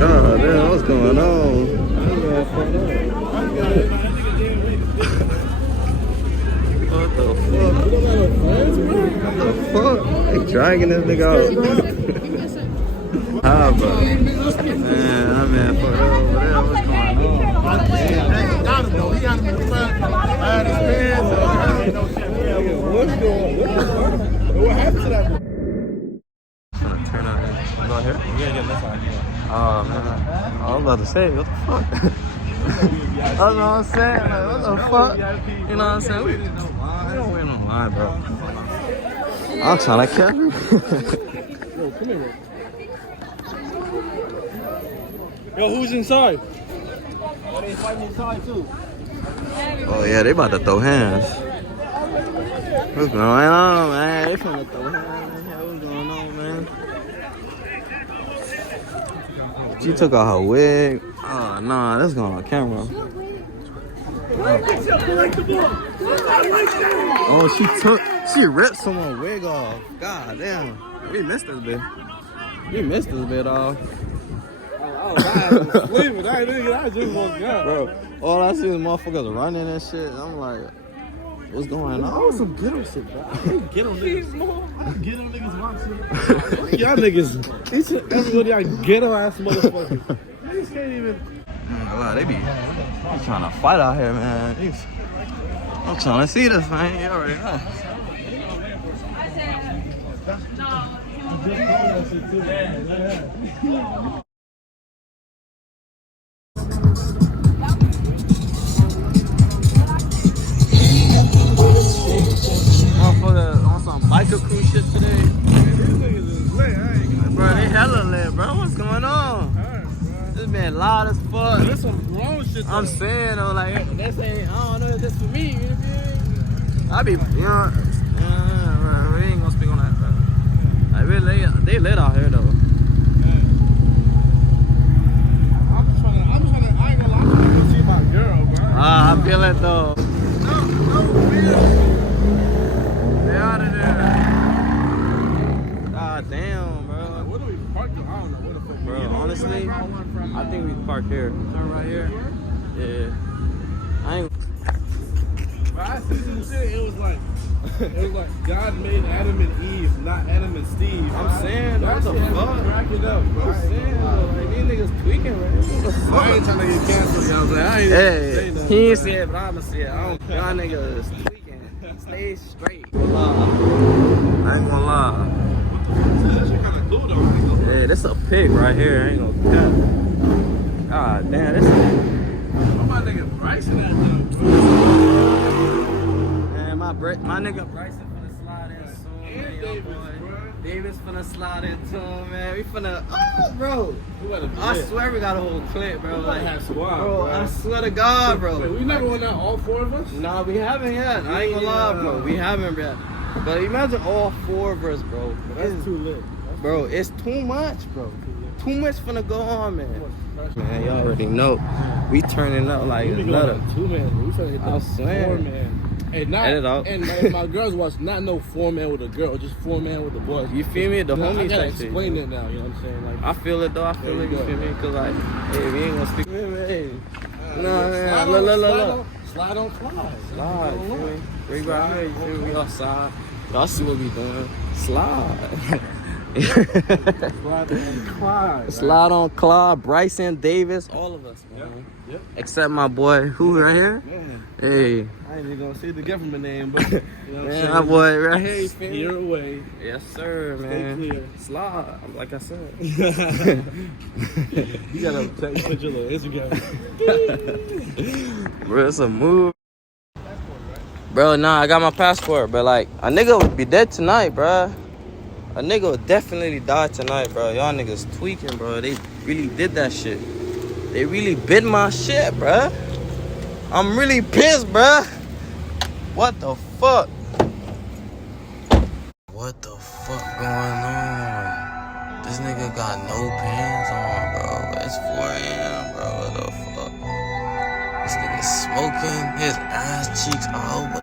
God damn, what's going on? What the fuck? What the fuck? They dragging this nigga out. Ah, bro. Man, I'm at fuck over there. What's going on? Got him though. He got him in the front. I had his pants. What's going on? What happened to that? I'm gonna turn out here. Go here? Yeah, that's fine. Oh, man. I was about to say, what the fuck? That's what I'm saying. Like, what the fuck? You know what I'm saying? We don't wait no line, bro. I'm trying to catch you. Yo, come here, bro. Yo, who's inside? Oh, they fighting inside too. Oh, yeah, they about to throw hands. What's going on, man? They finna throw hands. What's going on, man? She took out her wig. Oh, nah, that's going on camera. Oh, she ripped someone's wig off. God damn. We missed this bit. We missed this bit off. Oh, God, I was sleeping. I just woke up. Bro, all I see is motherfuckers running and shit. I'm like, what's going on? Oh, some ghetto shit, bro. Get on niggas. Get on niggas watching. Y'all niggas. Each and everybody y'all ghetto ass motherfuckers. Niggas can't even. Wow, they be trying to fight out here, man. I'm trying to see this, man. You already know. Motherfucker on some biker crew shit today. Bro, they hella lit, bro. What's going on? This man loud as fuck. There's some grown shit though. I'm saying though, like, they say, I don't know if this for me, you know what I be, you know, we ain't gonna speak on that, bro. Like, they lit out here though. I'm trying to, I ain't gonna lie, I'm trying to go see my girl, bro. I feel it though. No, they out of there. God damn, bro. Where do we park? I don't know where the fuck. Bro, honestly, I think we park here. Turn right here. Yeah. I ain't. But I see some shit. It was like God made Adam and Eve, not Adam and Steve. I'm saying, what the fuck? Crack it up, bro. I'm saying, like, these niggas tweaking, right? What the fuck? I ain't trying to get canceled, y'all. Like, I ain't Hey, say nothing, he ain't bro. say it, but I'ma say it. Y'all niggas tweaking. Stay straight. I ain't gonna lie. That shit kinda cool though. Hey, this a pig right here. I ain't gonna cap. God damn, this. What my nigga Bryson at though? Man, my nigga Bryson finna slide in soon, man. And Yo, Davis, boy. bro. Davis finna slide in too, man. We finna. Oh, bro. We gotta do I it. swear we got a whole clip, bro. We Like, gotta have squad, bro, bro. I swear to God, bro. Wait, we never went out, all four of us? Nah, we haven't yet. I ain't gonna lie, bro. We haven't yet. But imagine all four of us, bro. That's too lit. Bro, it's too much, bro. Too much finna go on, man. Man, y'all already know. We turning up like another. Two man. We trying to hit I'm that saying. 4 man. And not Edit out. and my girls watch not no 4 man with a girl, just 4 man with the boys. You feel me? The I homies gotta type shit. explain it now. You know what I'm saying? Like I feel it though. I feel There it. you You go. feel me? Cause like, hey, we ain't gonna speak. Hey, no, man. slide Look. Slide on slide. Slide. You feel me? We right here. You feel me? We outside. Y'all see what we doing? Slide. Slide on Claude, Bryson, Davis, all of us, man. Yep. Except my boy, who right here? Man, Hey, I ain't even gonna say the government name, but you know what I'm man, saying? my boy right here. You feel me? Steer away. Yes, sir, man. clear. Slide, like I said. You gotta put your little Instagram. Bro, it's a move. Bro, nah, I got my passport, but like, a nigga would be dead tonight, bro. A nigga would definitely die tonight, bro. Y'all niggas tweaking, bro. They really did that shit. They really bit my shit, bro. I'm really pissed, bro. What the fuck? What the fuck going on? This nigga got no pants on, bro. It's 4 a.m., bro. What the fuck? This nigga smoking, his ass cheeks out.